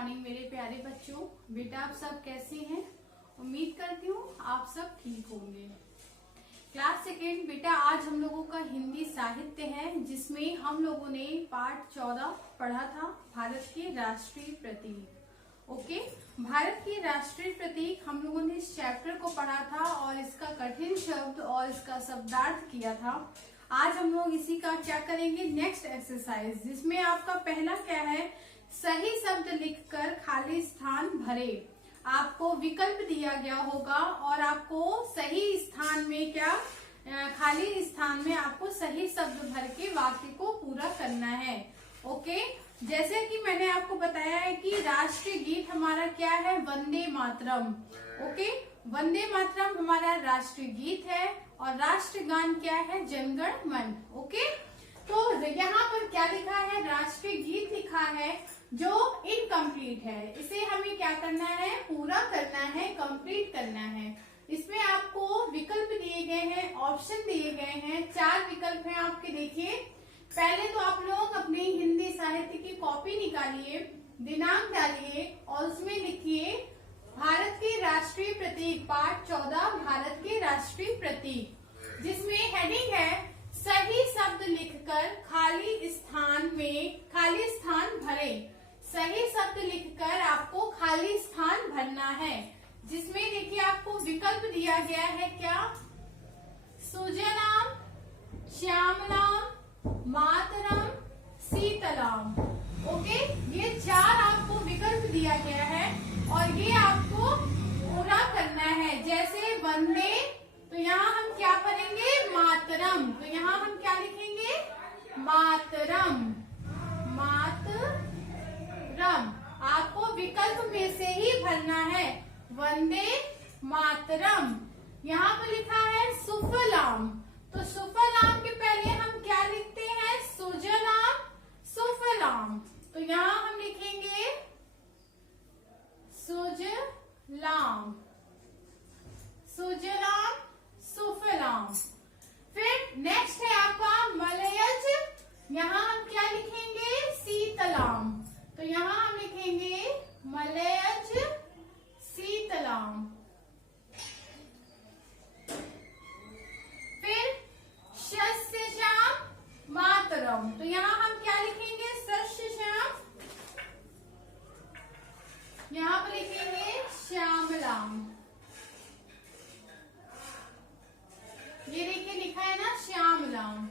Morning मेरे प्यारे बच्चों। बेटा आप सब कैसे हैं? उम्मीद करती हूँ आप सब ठीक होंगे। क्लास सेकेंड बेटा, आज हम लोगों का हिंदी साहित्य है, जिसमें हम लोगों ने पाठ 14 पढ़ा था, भारत के राष्ट्रीय प्रतीक। ओके, भारत के राष्ट्रीय प्रतीक हम लोगों ने इस चैप्टर को पढ़ा था और इसका कठिन शब्द और इसका शब्दार्थ किया था। आज हम लोग इसी का क्या करेंगे, नेक्स्ट एक्सरसाइज, जिसमें आपका पहला क्या है, सही शब्द लिखकर खाली स्थान भरे। आपको विकल्प दिया गया होगा और आपको सही स्थान में क्या, खाली स्थान में आपको सही शब्द भर के वाक्य को पूरा करना है। ओके, जैसे कि मैंने आपको बताया है कि राष्ट्रीय गीत हमारा क्या है, वंदे मातरम। ओके, वंदे मातरम हमारा राष्ट्रीय गीत है और राष्ट्रगान क्या है, जनगण मन। ओके, तो यहाँ पर क्या लिखा है, राष्ट्रीय गीत लिखा है जो इनकम्प्लीट है। इसे हमें क्या करना है, पूरा करना है, कंप्लीट करना है। इसमें आपको विकल्प दिए गए हैं, ऑप्शन दिए गए हैं, 4 विकल्प हैं आपके। देखिए, पहले तो आप लोग अपनी हिंदी साहित्य की कॉपी निकालिए, दिनांक डालिए और उसमें लिखिए भारत के राष्ट्रीय प्रतीक, पाठ 14 भारत के राष्ट्रीय प्रतीक, जिसमें हेडिंग है सही शब्द लिखकर खाली स्थान में खाली स्थान भरे। सही शब्द लिखकर आपको खाली स्थान भरना है, जिसमें देखिए आपको विकल्प दिया गया है क्या, सुजलाम, श्यामलाम, मातरम, शीतलाम। ओके, ये 4 आपको विकल्प दिया गया है और ये आपको पूरा करना है। जैसे वंदे, तो यहाँ हम क्या करेंगे, मातरम, तो यहाँ हम क्या लिखेंगे, मातरम, मातरम। आपको विकल्प में से ही भरना है, वंदे मातरम। यहाँ पर लिखा है सुफलाम, तो सुफलाम के पहले हम क्या लिखते हैं, सुजलाम, सुफलाम, तो यहाँ हम लिखेंगे सुजलाम, सुजलाम, सुफलाम। फिर नेक्स्ट है आपका मलयज, यहाँ हम क्या लिखेंगे, शीतलाम, तो यहाँ हम लिखेंगे मलयज, शीतलाम। फिर शस्यश्याम, मातरम, तो यहाँ हम क्या लिखेंगे, शस्यश्याम, यहाँ पर लिखेंगे श्यामलाम। ये देखिए लिखा है ना, श्यामलाम,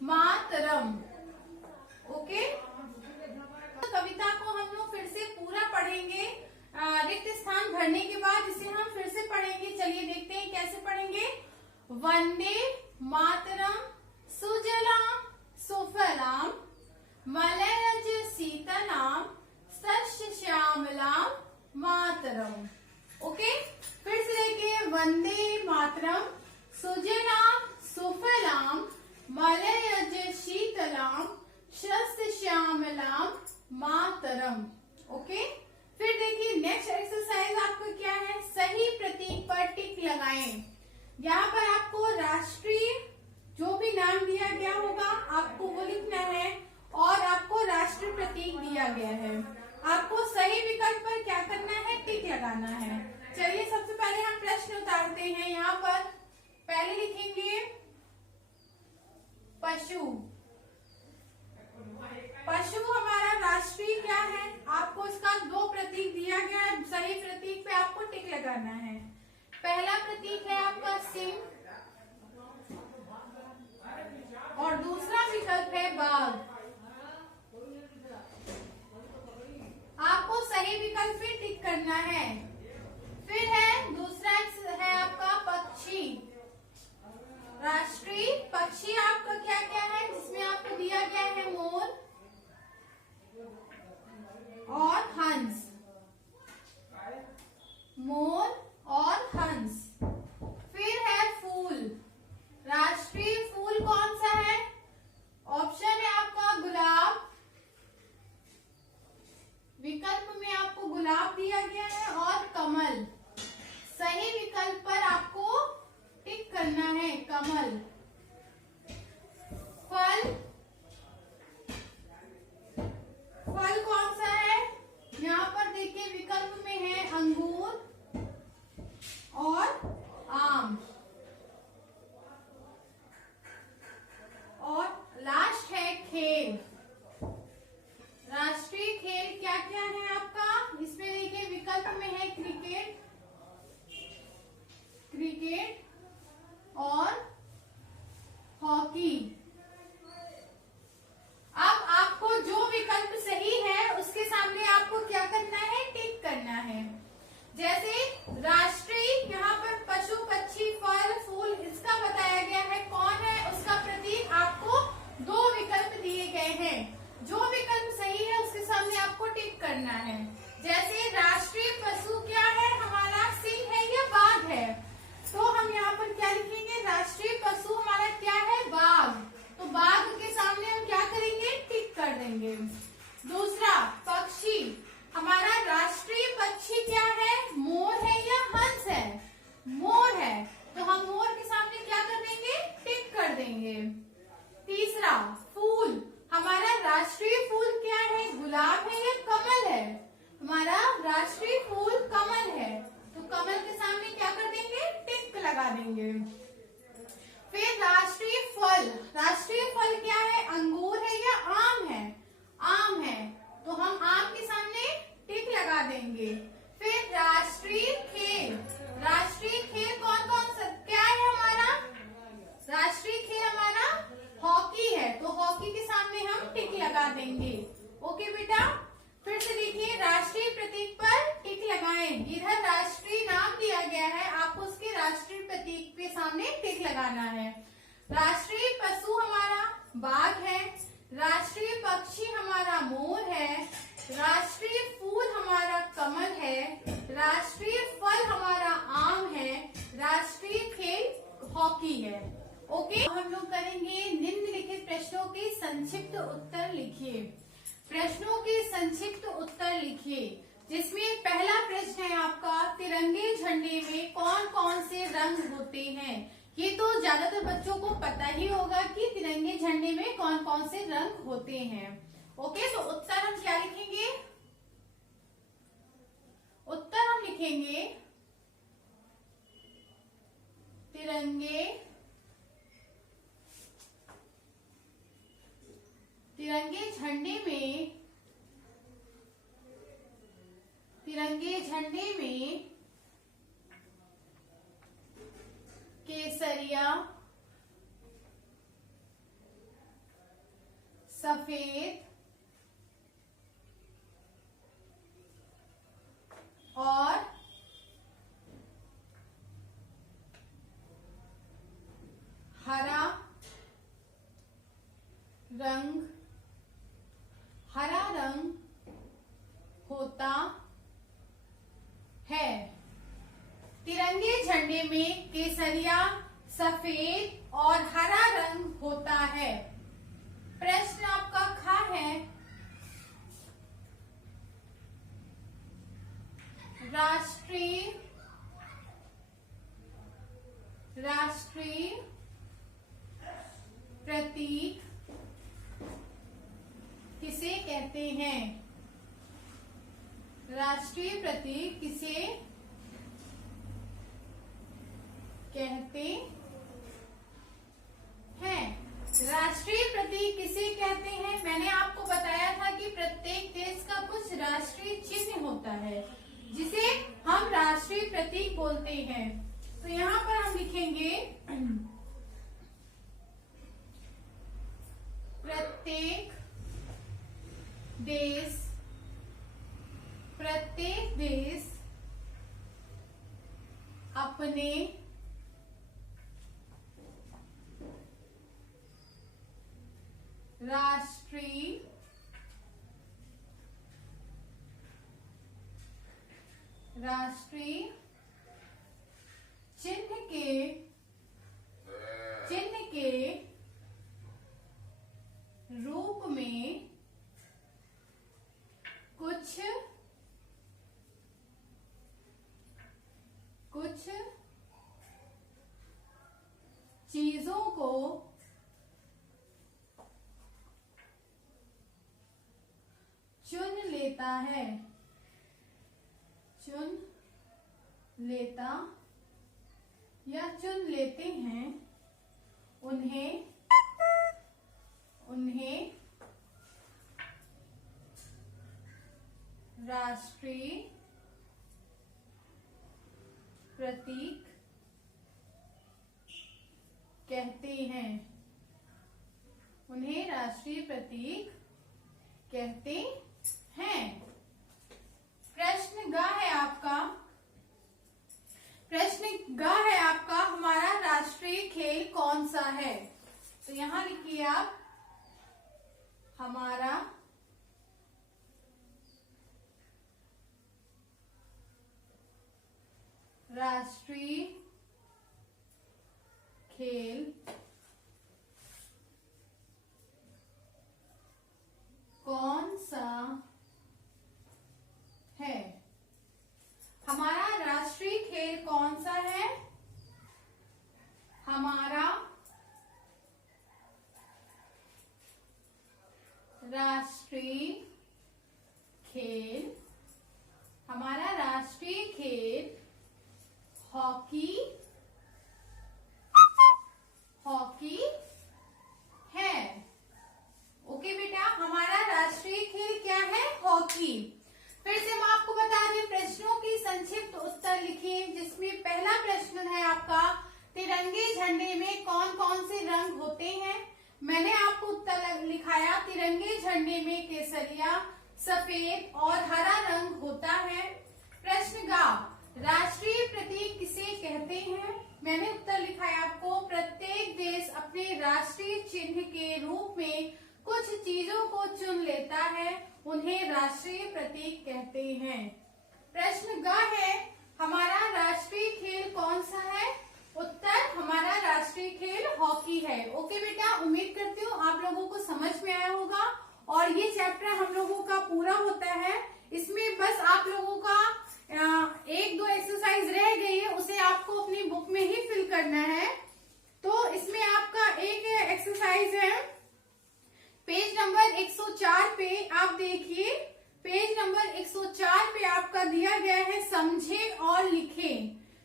मातरम। ओके, तो कविता को हम लोग फिर से पूरा पढ़ेंगे, रिक्त स्थान भरने के बाद इसे हम फिर से पढ़ेंगे। चलिए देखते हैं कैसे पढ़ेंगे। वंदे मातरम, सुजलाम, सुफलाम, मलयज शीतलाम, शस्य श्यामलाम, मातरम। ओके, फिर से देखिए, वंदे मातरम, सुजलाम, सुफलाम, मलयज शीतलाम, शस्य श्यामलाम, मातरम। ओके, फिर देखिए नेक्स्ट एक्सरसाइज आपको क्या है, सही प्रतीक पर टिक लगाएं। यहाँ पर आपको राष्ट्रीय जो भी नाम दिया गया होगा आपको वो लिखना है और आपको राष्ट्रीय प्रतीक दिया गया है, आपको सही विकल्प पर क्या करना है, टिक लगाना है। चलिए सबसे पहले हम प्रश्न उतारते हैं। यहाँ पर पहले लिखेंगे पशु। पशु हमारा राष्ट्रीय क्या है, आपको इसका 2 प्रतीक दिया गया है, सही प्रतीक पे आपको टिक लगाना है। पहला प्रतीक है आपका सिंह और दूसरा विकल्प है बाघ। आपको सही विकल्प पे टिक करना है। फिर है दूसरा है आपका पक्षी। राष्ट्रीय पक्षी आपका क्या क्या है, जिसमें आपको दिया गया है मोर और हंस, मोर और हंस। फिर है फूल। राष्ट्रीय फूल कौन सा है, ऑप्शन है आपका गुलाब, विकल्प में आपको गुलाब दिया गया है और कमल। सही विकल्प पर आपको टिक करना है, कमल। फल, फल कौन सा संक्षिप्त में है क्रिकेट, क्रिकेट और हॉकी। अब आपको जो विकल्प सही है उसके सामने आपको क्या करना है, टिक करना है। जैसे राष्ट्रीय, यहाँ पर पशु पक्षी फल फूल इसका बताया गया है, कौन है उसका प्रतीक, आपको 2 विकल्प दिए गए हैं। जो विकल्प सही है उसके सामने आपको टिक करना है। जैसे राष्ट्रीय पशु क्या है हमारा, सिंह है या बाघ है, तो हम यहाँ पर क्या लिखेंगे, राष्ट्रीय पशु हमारा क्या है, बाघ। तो बाघ के सामने हम क्या करेंगे, टिक कर देंगे। दूसरा पक्षी, हमारा राष्ट्रीय पक्षी क्या है, मोर है या हंस है, मोर है, तो हम मोर के सामने क्या कर देंगे, टिक कर देंगे। तीसरा फूल, हमारा राष्ट्रीय फूल क्या है, गुलाब है या कमल है, हमारा राष्ट्रीय फूल कमल है, तो कमल के सामने क्या कर देंगे, टिक लगा देंगे। फिर राष्ट्रीय फल, राष्ट्रीय फल क्या है, अंगूर है या आम है, आम है, तो हम आम के सामने टिक लगा देंगे। फिर राष्ट्रीय खेल, राष्ट्रीय खेल कौन कौन सा क्या है हमारा, राष्ट्रीय खेल हमारा हॉकी है, तो हॉकी के सामने हम टिक लगा देंगे। ओके बेटा, फिर से देखिए, राष्ट्रीय प्रतीक पर टिक लगाएं। इधर राष्ट्रीय नाम दिया गया है, आपको उसके राष्ट्रीय प्रतीक के सामने टिक लगाना है। राष्ट्रीय पशु हमारा बाघ है, राष्ट्रीय पक्षी हमारा मोर है, राष्ट्रीय फूल हमारा कमल है, राष्ट्रीय फल हमारा आम है, राष्ट्रीय खेल हॉकी है। ओके, हम लोग करेंगे निम्नलिखित प्रश्नों के संक्षिप्त उत्तर लिखिए। प्रश्नों के संक्षिप्त उत्तर लिखिए, जिसमें पहला प्रश्न है आपका, तिरंगे झंडे में कौन कौन से रंग होते हैं। ये तो ज्यादातर बच्चों को पता ही होगा कि तिरंगे झंडे में कौन कौन से रंग होते हैं। ओके, तो उत्तर हम क्या लिखेंगे, उत्तर हम लिखेंगे तिरंगे झंडे में केसरिया, सफेद और हरा रंग होता है। तिरंगे झंडे में केसरिया, सफेद और हरा रंग होता है। प्रश्न आपका खा है, राष्ट्रीय प्रतीक किसे कहते हैं, राष्ट्रीय प्रतीक किसे कहते हैं। राष्ट्रीय प्रतीक किसे कहते हैं, मैंने आपको बताया था कि प्रत्येक देश का कुछ राष्ट्रीय चिन्ह होता है जिसे हम राष्ट्रीय प्रतीक बोलते हैं। तो यहाँ पर हम लिखेंगे प्रत्येक देश अपने राष्ट्रीय चिन्ह के रूप में कुछ चीजों को चुन लेता या चुन लेते हैं, उन्हें राष्ट्रीय प्रतीक कहते हैं। उन्हें राष्ट्रीय प्रतीक कहते हैं। प्रश्न ग है आपका, हमारा राष्ट्रीय खेल कौन सा है? तो यहां लिखिए आप, हमारा राष्ट्रीय खेल कौन सा है? हमारा राष्ट्रीय खेल कौन सा है? हमारा राष्ट्रीय खेल, हॉकी है। ओके बेटा, हमारा राष्ट्रीय खेल क्या है? हॉकी। फिर से हम आपको बता दें, प्रश्नों की संक्षिप्त उत्तर लिखिए, जिसमें पहला प्रश्न है आपका, तिरंगे झंडे में कौन कौन से रंग होते हैं? मैंने आपको उत्तर लिखाया, तिरंगे झंडे में केसरिया, सफेद और हरा रंग होता है। प्रश्न गा, राष्ट्रीय प्रतीक किसे कहते हैं? मैंने उत्तर लिखा है आपको, प्रत्येक देश अपने राष्ट्रीय चिन्ह के रूप में कुछ चीजों को चुन लेता है, उन्हें राष्ट्रीय प्रतीक कहते हैं। प्रश्न ग है, हमारा राष्ट्रीय खेल कौन सा है? उत्तर, हमारा राष्ट्रीय खेल हॉकी है। ओके बेटा, उम्मीद करती हूँ आप लोगों को समझ में आया होगा और ये चैप्टर हम लोगों का पूरा होता है। इसमें बस आप लोगों का 1-2 एक्सरसाइज रह गई है, उसे आपको अपनी बुक में ही फिल करना है। तो इसमें आपका एक एक्सरसाइज है, पेज नंबर 104 पे आप देखिए, पेज नंबर 104 पे आपका दिया गया है समझे और लिखे।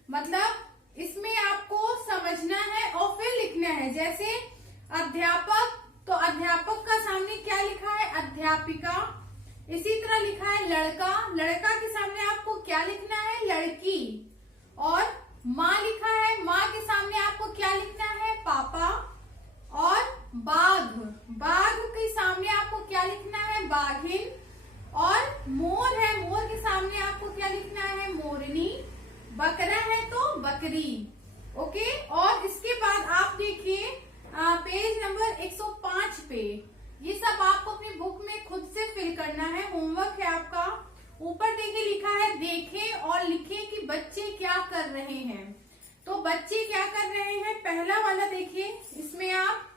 मतलब इसमें आपको समझना है और फिर लिखना है। जैसे अध्यापक, तो अध्यापक का सामने क्या लिखा है? अध्यापिका। इसी तरह लिखा है लड़का, लड़का के सामने आपको क्या लिखना है? लड़की। और माँ लिखा है, माँ के सामने आपको क्या लिखना है? पापा। और बाघ, बाघ के सामने आपको क्या लिखना है? बाघिन। और मोर है, मोर के सामने आपको क्या लिखना है? मोरनी। बकरा है तो बकरी। ओके, और इसके बाद आप देखिए पेज नंबर 105 पे, ये सब आपको अपनी बुक में खुद से फिल करना है, होमवर्क है आपका। ऊपर देखिए लिखा है, देखें और लिखें कि बच्चे क्या कर रहे हैं। तो बच्चे क्या कर रहे हैं, पहला वाला देखिए, इसमें आप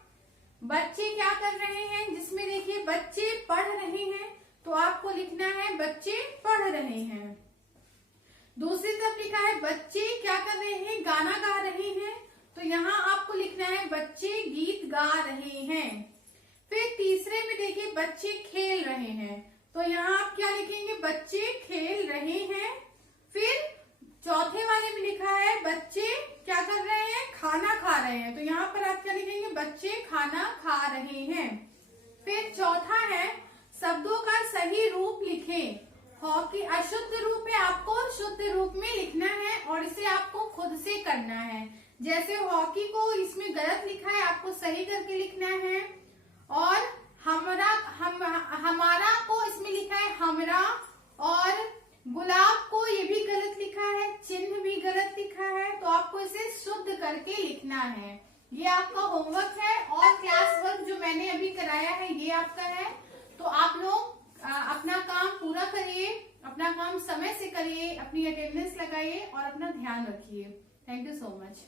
बच्चे क्या कर रहे हैं, जिसमें देखिए बच्चे पढ़ रहे हैं, तो आपको लिखना है बच्चे पढ़ रहे हैं। दूसरी तरफ लिखा है बच्चे क्या कर रहे हैं, गाना गा रहे हैं, तो यहाँ आपको लिखना है बच्चे गीत गा रहे हैं। फिर तीसरे में देखिए बच्चे खेल रहे हैं, तो यहाँ आप क्या लिखेंगे, बच्चे खेल रहे हैं। फिर चौथे वाले में लिखा है बच्चे क्या कर रहे हैं, खाना खा रहे हैं, तो यहाँ पर आप क्या लिखेंगे, बच्चे खाना खा रहे हैं। फिर चौथा है शब्दों का सही रूप लिखें। हॉकी अशुद्ध रूप है, आपको शुद्ध रूप में लिखना है और इसे आपको खुद से करना है। जैसे हॉकी को इसमें गलत लिखा है, आपको सही करके लिखना है। और हमारा को इसमें लिखा है हमरा, और गुलाब को ये भी गलत लिखा है, चिन्ह भी गलत लिखा है, तो आपको इसे शुद्ध करके लिखना है। ये आपका होमवर्क है और क्लास वर्क जो मैंने अभी कराया है ये आपका है। तो आप लोग अपना काम पूरा करिए, अपना काम समय से करिए, अपनी अटेंडेंस लगाइए और अपना ध्यान रखिए। Thank you so much.